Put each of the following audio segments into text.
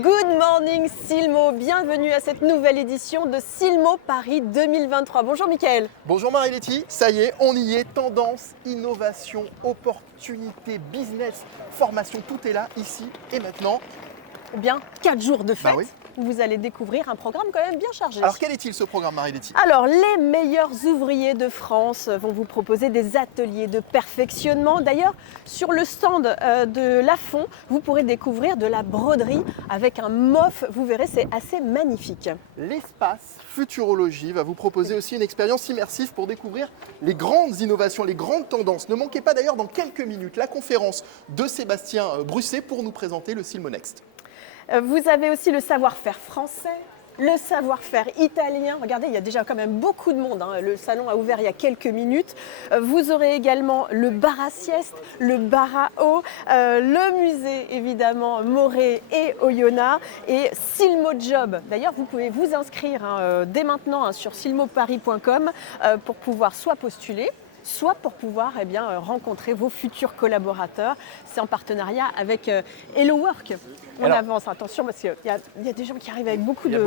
Good morning Silmo, bienvenue à cette nouvelle édition de Silmo Paris 2023. Bonjour Mickaël. Bonjour Marie-Letty, ça y est, on y est, tendance, innovation, opportunité, business, formation, tout est là, ici et maintenant. Ou bien 4 jours de fête Oui. où vous allez découvrir un programme quand même bien chargé. Alors quel est-il ce programme Marie-Letty? Alors, les meilleurs ouvriers de France vont vous proposer des ateliers de perfectionnement. D'ailleurs, sur le stand de Lafont, vous pourrez découvrir de la broderie avec un mof. Vous verrez, c'est assez magnifique. L'espace Futurologie va vous proposer aussi une expérience immersive pour découvrir les grandes innovations, les grandes tendances. Ne manquez pas d'ailleurs dans quelques minutes la conférence de Sébastien Brusset pour nous présenter le Silmo Next. Vous avez aussi le savoir-faire français, le savoir-faire italien. Regardez, il y a déjà quand même beaucoup de monde. Le salon a ouvert il y a quelques minutes. Vous aurez également le bar à sieste, le bar à eau, le musée évidemment Morée et Oyonnax et Silmo Job. D'ailleurs, vous pouvez vous inscrire dès maintenant sur silmoparis.com pour pouvoir soit postuler, soit pour pouvoir rencontrer vos futurs collaborateurs. C'est en partenariat avec Hello Work. On avance, attention, parce qu'il y a des gens qui arrivent avec beaucoup de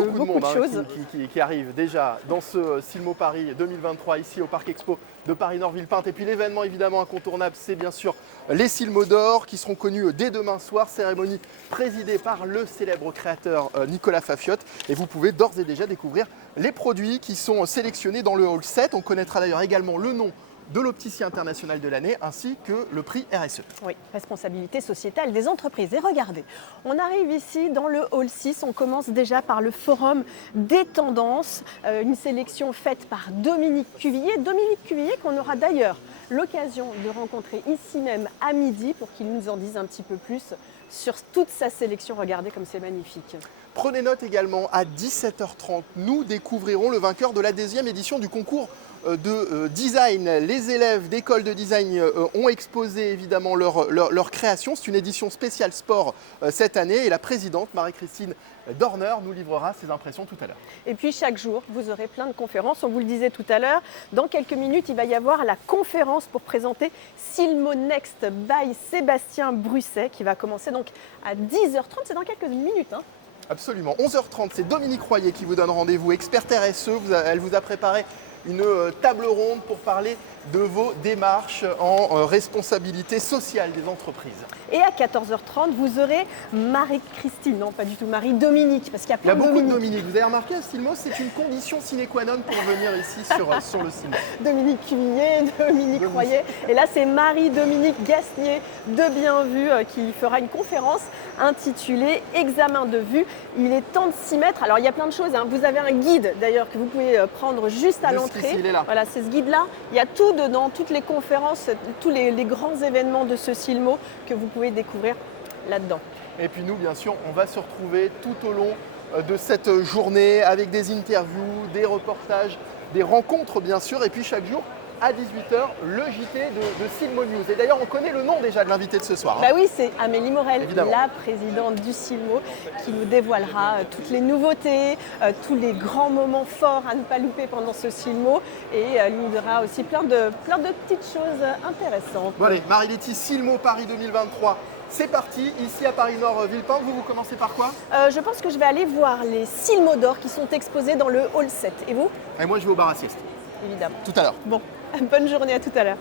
choses. Qui arrivent déjà dans ce Silmo Paris 2023 ici au Parc Expo de Paris-Nord-Villepinte. Et puis l'événement évidemment incontournable, c'est bien sûr les Silmo d'Or qui seront connus dès demain soir. Cérémonie présidée par le célèbre créateur Nicolas Fafiotte. Et vous pouvez d'ores et déjà découvrir les produits qui sont sélectionnés dans le hall 7. On connaîtra d'ailleurs également le nom de l'opticien international de l'année ainsi que le prix RSE. Oui, responsabilité sociétale des entreprises. Et regardez, on arrive ici dans le hall 6, on commence déjà par le forum des tendances, une sélection faite par Dominique Cuvillier. Dominique Cuvillier qu'on aura d'ailleurs l'occasion de rencontrer ici même à midi pour qu'il nous en dise un petit peu plus sur toute sa sélection. Regardez comme c'est magnifique. Prenez note également, à 17h30, nous découvrirons le vainqueur de la 10e édition du concours de design. Les élèves d'école de design ont exposé évidemment leur création. C'est une édition spéciale sport cette année et la présidente Marie-Christine Dorner nous livrera ses impressions tout à l'heure. Et puis chaque jour, vous aurez plein de conférences. On vous le disait tout à l'heure, dans quelques minutes, il va y avoir la conférence pour présenter Silmo Next by Sébastien Brusset qui va commencer donc à 10h30. C'est dans quelques minutes. Absolument. 11h30, c'est Dominique Royer qui vous donne rendez-vous, experte RSE. Elle vous a préparé une table ronde pour parler de vos démarches en responsabilité sociale des entreprises. Et à 14h30, vous aurez Marie-Christine, non pas du tout, Marie-Dominique, parce qu'il y a plein de beaucoup de Dominique. Vous avez remarqué, Silmo, c'est une condition sine qua non pour venir ici sur le Silmo. Dominique Cuvillier, Dominique Royer. Et là, c'est Marie-Dominique Gasnier de Bienvue qui fera une conférence intitulée Examen de vue. Il est temps de s'y mettre. Alors, il y a plein de choses. Vous avez un guide, d'ailleurs, que vous pouvez prendre juste à l'entrée. Voilà, c'est ce guide-là. Il y a tout dedans, toutes les conférences, tous les grands événements de ce Silmo que vous pouvez découvrir là-dedans. Et puis nous, bien sûr, on va se retrouver tout au long de cette journée avec des interviews, des reportages, des rencontres, bien sûr. Et puis chaque jour, à 18h, le JT de Silmo News. Et d'ailleurs, on connaît le nom déjà de l'invité de ce soir. Bah oui, c'est Amélie Morel, évidemment, la présidente du Silmo, qui nous dévoilera toutes les nouveautés, tous les grands moments forts à ne pas louper pendant ce Silmo. Et elle nous donnera aussi plein de petites choses intéressantes. Bon allez, Marie-Letty, Silmo Paris 2023. C'est parti, ici à Paris-Nord-Villepinte. Vous commencez par quoi? Je pense que je vais aller voir les Silmo d'Or qui sont exposés dans le hall 7. Et vous? Et moi, je vais au bar à sieste. Évidemment. Tout à l'heure. Bon, bonne journée, à tout à l'heure.